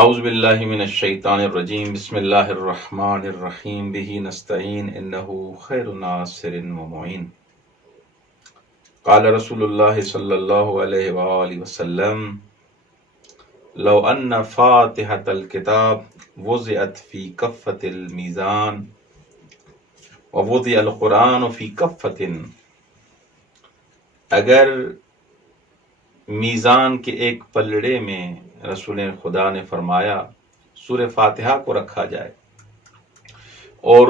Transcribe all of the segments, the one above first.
اعوذ باللہ من الشیطان الرجیم بسم اللہ الرحمن الرحیم بہ نستعین انہ خیر ناصر و معین قال رسول اللہ صلی اللہ علیہ وآلہ وسلم لو ان فاتحة الکتاب وضعت فی کفۃ المیزان ووضع القرآن فی کفۃ، اگر میزان کے ایک پلڑے میں رسول خدا نے فرمایا سورہ فاتحہ کو رکھا جائے اور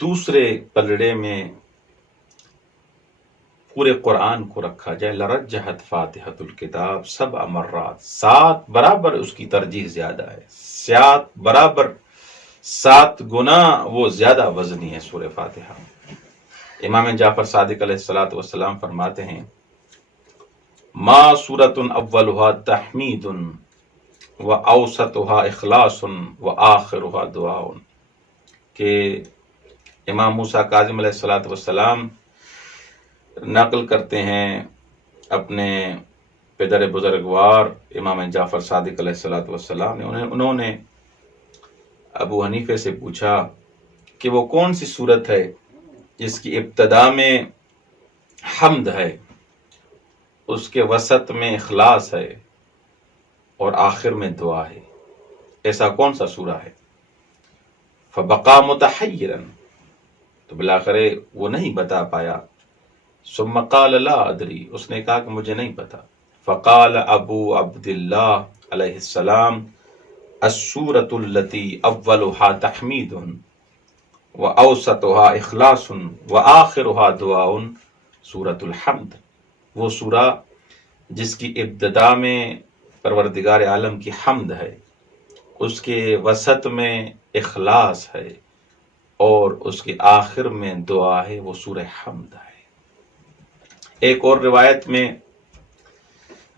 دوسرے پلڑے میں پورے قرآن کو رکھا جائے، لرجحت فاتحۃ الکتاب 7 مرات، 7 برابر اس کی ترجیح زیادہ ہے، 7 برابر 7 گنا وہ زیادہ وزنی ہے سورہ فاتحہ۔ امام جعفر صادق علیہ السلام فرماتے ہیں ما سورۃ اولھا تحمید و اوسطھا اخلاص و آخرھا دعاء، کہ امام موسیٰ کاظم علیہ السلام نقل کرتے ہیں اپنے پدر بزرگوار امام جعفر صادق علیہ السلام نے، انہوں نے ابو حنیفے سے پوچھا کہ وہ کون سی سورت ہے جس کی ابتدا میں حمد ہے، اس کے وسط میں اخلاص ہے اور آخر میں دعا ہے، ایسا کون سا سورہ ہے؟ فبقا متحیرا، تو بالآخر وہ نہیں بتا پایا۔ ثم قال لا ادری، اس نے کہا کہ مجھے نہیں پتا۔ فقال ابو عبداللہ علیہ السلام السورۃ التی اولھا تحمید و اوسطھا اخلاص و آخرھا دعاء سورۃ الحمد، وہ سورہ جس کی ابتدا میں پروردگار عالم کی حمد ہے، اس کے وسط میں اخلاص ہے اور اس کے آخر میں دعا ہے، وہ سورہ حمد ہے۔ ایک اور روایت میں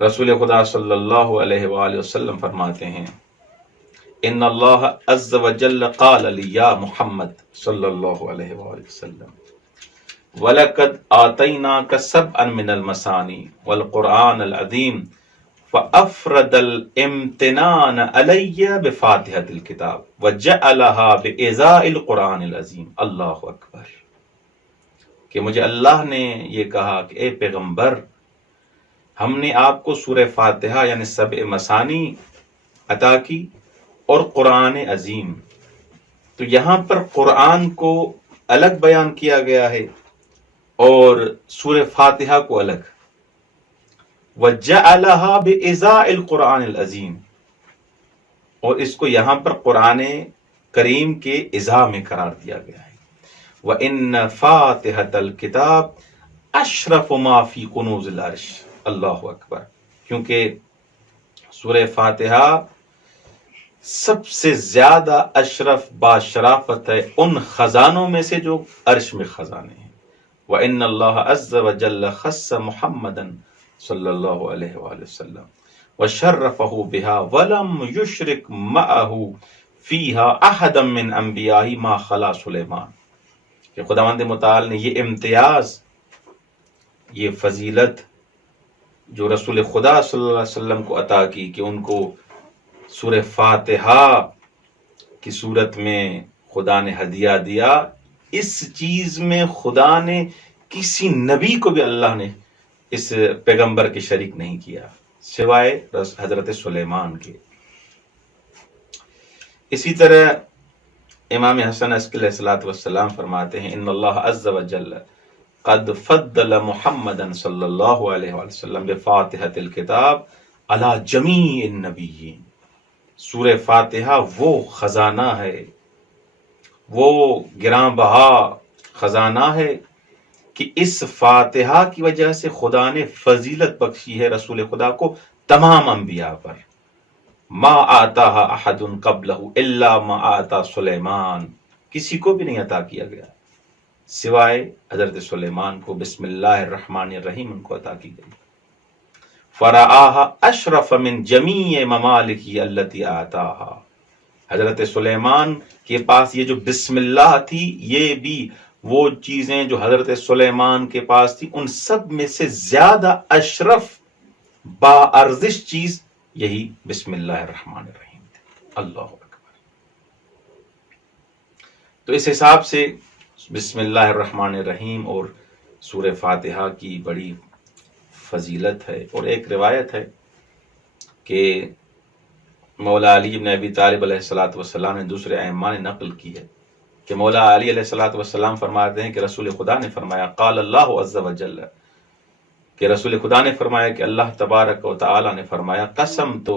رسول خدا صلی اللہ علیہ وآلہ وسلم فرماتے ہیں ان اللہ عز وجل قال لی یا محمد صلی اللہ علیہ وآلہ وسلم وَلَقَدْ آتَيْنَاكَ سَبْعًا مِنَ الْمَثَانِي وَالْقُرْآنَ الْعَظِيمَ فَأَفْرَدَ الْإِمْتِنَانَ عَلَيَّ بِفَاتِحَةِ الْكِتَابِ وَجَعَلَهَا بِإِزَاءِ الْقُرْآنِ الْعَظِيمِ۔ اللہ اکبر، کہ مجھے اللہ نے یہ کہا کہ اے پیغمبر، ہم نے آپ کو سورہ فاتحہ یعنی 7 مثانی عطا کی اور قرآن عظیم، تو یہاں پر قرآن کو الگ بیان کیا گیا ہے اور سورہ فاتحہ کو الگ، وَجَعَلَهَا بِإِزَاءِ الْقُرْآنِ الْعَظِيمِ، اور اس کو یہاں پر قرآن کریم کے ازاء میں قرار دیا گیا ہے۔ وَإِنَّ فَاتِحَةَ الْكِتَابِ أَشْرَفُ مَا فِي كُنُوزِ الْعَرْشِ، اللہ اکبر، کیونکہ سورہ فاتحہ سب سے زیادہ اشرف باشرافت ہے ان خزانوں میں سے جو عرش میں خزانے ہیں۔ وَإِنَّ اللَّهَ عَزَّ وَجَلَّ خَصَّ مُحَمَّدًا صلی اللہ علیہ وآلہ وسلم وَشَرَّفَهُ بِهَا وَلَمْ يُشْرِكْ مَعَهُ فِيهَا أَحَدًا مِّنْ أَنْبِيَائِهِ مَا خَلَا سلیمان، کہ خداوند متعال نے یہ امتیاز، یہ فضیلت جو رسول خدا صلی اللہ علیہ وسلم کو عطا کی کہ ان کو سورہ فاتحہ کی صورت میں خدا نے ہدیہ دیا، اس چیز میں خدا نے کسی نبی کو بھی اللہ نے اس پیغمبر کے شریک نہیں کیا سوائے حضرت سلیمان کے۔ اسی طرح امام حسن عسکری علیہ السلام فرماتے ہیں ان اللہ عز وجل قد فضل محمدا صلی اللہ علیہ وآلہ وسلم بفاتحۃ الکتاب علی جمیع النبیین، سورہ فاتحہ وہ خزانہ ہے، وہ گراں بہا خزانہ ہے کہ اس فاتحہ کی وجہ سے خدا نے فضیلت بخشی ہے رسول خدا کو تمام انبیاء پر۔ ما آتاہا احد قبلہ الا ما آتا سلیمان، کسی کو بھی نہیں عطا کیا گیا سوائے حضرت سلیمان کو، بسم اللہ الرحمن الرحیم ان کو عطا کی گئی۔ فرآہا اشرف من جمیع ممالکی التی آتاہا، حضرت سلیمان کے پاس یہ جو بسم اللہ تھی، یہ بھی وہ چیزیں جو حضرت سلیمان کے پاس تھی ان سب میں سے زیادہ اشرف با ارزش چیز یہی بسم اللہ الرحمن الرحیم تھی۔ اللہ اکبر۔ تو اس حساب سے بسم اللہ الرحمن الرحیم اور سورہ فاتحہ کی بڑی فضیلت ہے۔ اور ایک روایت ہے کہ مولا علی بن ابی طالب علیہ الصلوۃ والسلام نے دوسرے ائمہ نے نقل کی ہے کہ مولا علی علیہ الصلوۃ والسلام فرماتے ہیں کہ رسول خدا نے فرمایا قال اللہ عز وجل، کہ رسول خدا نے فرمایا کہ اللہ تبارک و تعالی نے فرمایا قسم تو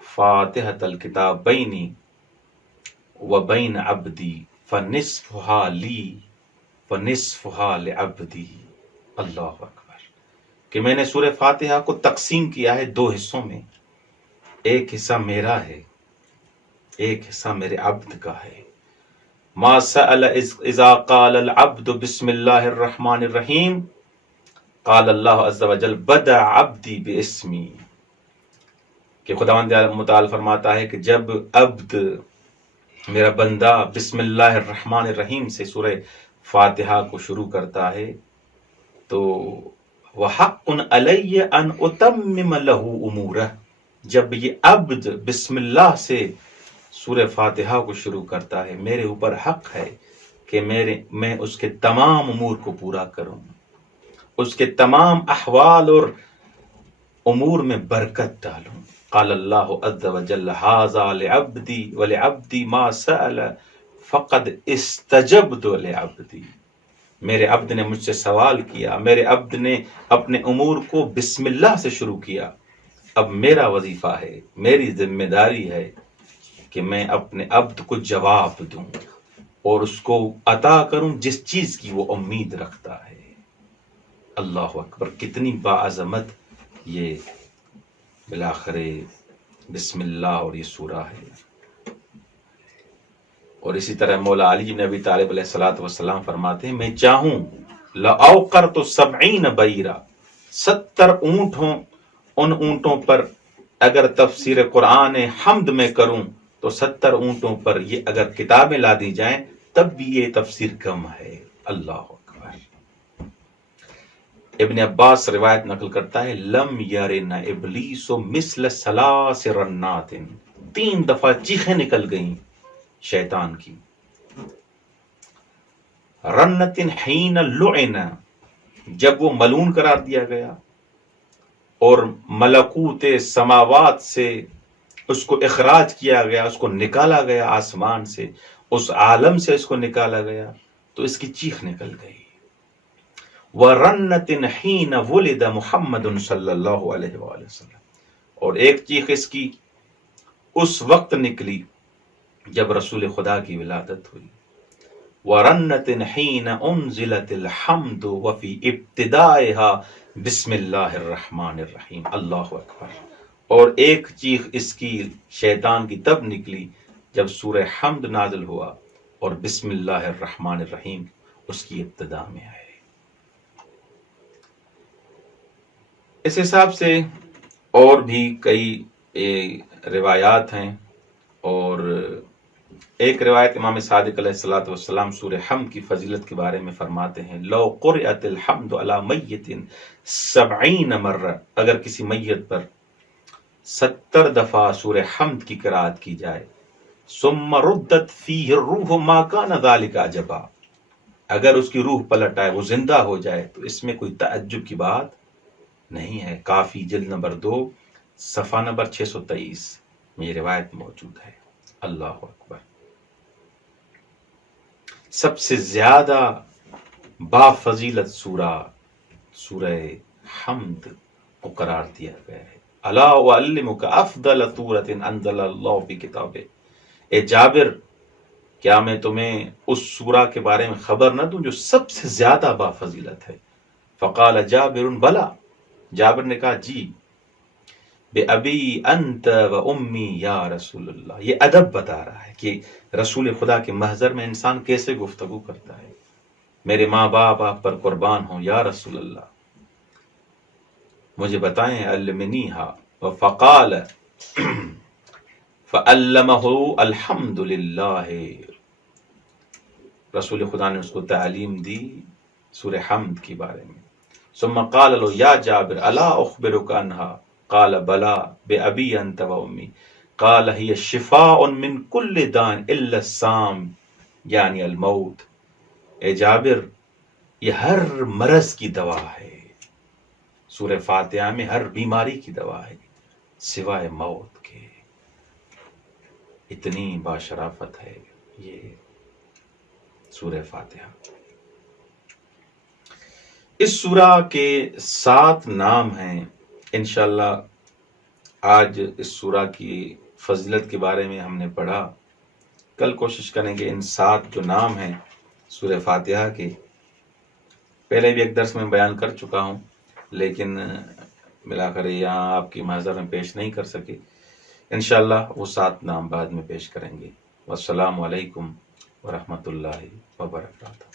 فاتحۃ الکتاب بینی و بین عبدی فنصفها لی فنصفها لعبدی۔ اللہ اکبر، کہ میں نے سورہ فاتحہ کو تقسیم کیا ہے دو حصوں میں، ایک حصہ میرا ہے، ایک حصہ میرے عبد کا ہے۔ ما سأل اذا قال العبد بسم اللہ الرحمن الرحیم قال اللہ عز وجل بدع عبدی باسمی، کہ خداوند متعال فرماتا ہے کہ جب عبد میرا بندہ بسم اللہ الرحمن الرحیم سے سورہ فاتحہ کو شروع کرتا ہے تو وحق علی ان اتمم له امورہ، جب یہ عبد بسم اللہ سے سورہ فاتحہ کو شروع کرتا ہے میرے اوپر حق ہے کہ میں اس کے تمام امور کو پورا کروں، اس کے تمام احوال اور امور میں برکت ڈالوں۔ قال اللہ عز وجل ھذا لعبدی ولعبدی ما سأل فقد استجبت لعبدی، میرے عبد نے مجھ سے سوال کیا، میرے عبد نے اپنے امور کو بسم اللہ سے شروع کیا، اب میرا وظیفہ ہے، میری ذمہ داری ہے کہ میں اپنے عبد کو جواب دوں اور اس کو عطا کروں جس چیز کی وہ امید رکھتا ہے۔ اللہ اکبر، کتنی باعظمت یہ بالآخر بسم اللہ اور یہ سورہ ہے۔ اور اسی طرح مولا علی بن ابی طالب علیہ الصلوۃ والسلام فرماتے ہیں میں چاہوں لأوقرت 70 بعیرا، 70 اونٹ ہوں، ان اونٹوں پر اگر تفسیر قرآن حمد میں کروں تو 70 اونٹوں پر یہ اگر کتابیں لا دی جائیں تب بھی یہ تفسیر کم ہے۔ اللہ اکبر۔ ابن عباس روایت نقل کرتا ہے لم یرن ابلیس مثل ثلاث رنات، 3 دفعہ چیخیں نکل گئیں شیطان کی۔ رنت حین لعن، جب وہ ملعون قرار دیا گیا اور ملکوت سماوات سے اس کو اخراج کیا گیا، اس کو نکالا گیا آسمان سے، اس عالم سے اس کو نکالا گیا تو اس کی چیخ نکل گئی۔ وَرَنَّةٍ حِينَ وُلِدَ مُحَمَّدٌ صلی اللہ علیہ وآلہ وسلم، اور ایک چیخ اس کی اس وقت نکلی جب رسول خدا کی ولادت ہوئی۔ وَرَنَّةٍ حِينَ أُنزِلَتِ الْحَمْدُ وَفِي ابْتِدَائِهَا بسم اللہ الرحمن الرحیم۔ اللہ اکبر، اور ایک چیخ اس کی شیطان کی تب نکلی جب سورہ حمد نازل ہوا اور بسم اللہ الرحمن الرحیم اس کی ابتدا میں آئے۔ اس حساب سے اور بھی کئی روایات ہیں، اور ایک روایت امام صادق علیہ الصلوۃ والسلام سورہ حمد کی فضیلت کے بارے میں فرماتے ہیں لو قرئت الحمد علی میت 70 مرہ، اگر کسی میت پر 70 دفعہ سورہ حمد کی قرأت کی جائے ثم ردت فیہ الروح ما کان ذلک عجبا، اگر اس کی روح پلٹ آئے، وہ زندہ ہو جائے تو اس میں کوئی تعجب کی بات نہیں ہے۔ کافی جلد نمبر 2 صفحہ نمبر 623 میں یہ روایت موجود ہے۔ اللہ اکبر۔ سب سے زیادہ با فضیلت سورہ حمد کو قرار دیا گیا ہے۔ الا اعلمک افضل سورۃ انزل اللہ فی کتابہ، اے جابر کیا میں تمہیں اس سورہ کے بارے میں خبر نہ دوں جو سب سے زیادہ با فضیلت ہے؟ فقال جابر بلا، جابر نے کہا جی، بے ابی انت و امی یا رسول اللہ، یہ ادب بتا رہا ہے کہ رسول خدا کے محضر میں انسان کیسے گفتگو کرتا ہے۔ میرے ماں باپ آپ پر قربان ہوں یا رسول اللہ، مجھے بتائیں علمنیہا۔ فقال فعلمہ الحمد للہ، رسول خدا نے اس کو تعلیم دی سورہ حمد کے بارے میں۔ ثم قال له یا جابر الا اخبرک عنہا قال بلا بے ابی انت و امی، قال هي شفاء من كل داء الا السام یعنی الموت. اے جابر یہ ہر مرض کی دوا ہے، سورہ فاتحہ میں ہر بیماری کی دوا ہے سوائے موت کے. اتنی باشرافت ہے یہ سورہ فاتحہ. اس سورہ کے 7 نام ہیں. انشاءاللہ آج اس سورہ کی فضیلت کے بارے میں ہم نے پڑھا. کل کوشش کریں گے ان 7 جو نام ہیں سورہ فاتحہ کے، پہلے بھی ایک درس میں بیان کر چکا ہوں لیکن بالآخر یہاں آپ کی محضر میں پیش نہیں کر سکے. انشاءاللہ وہ 7 نام بعد میں پیش کریں گے. والسلام علیکم ورحمۃ اللہ وبرکاتہ.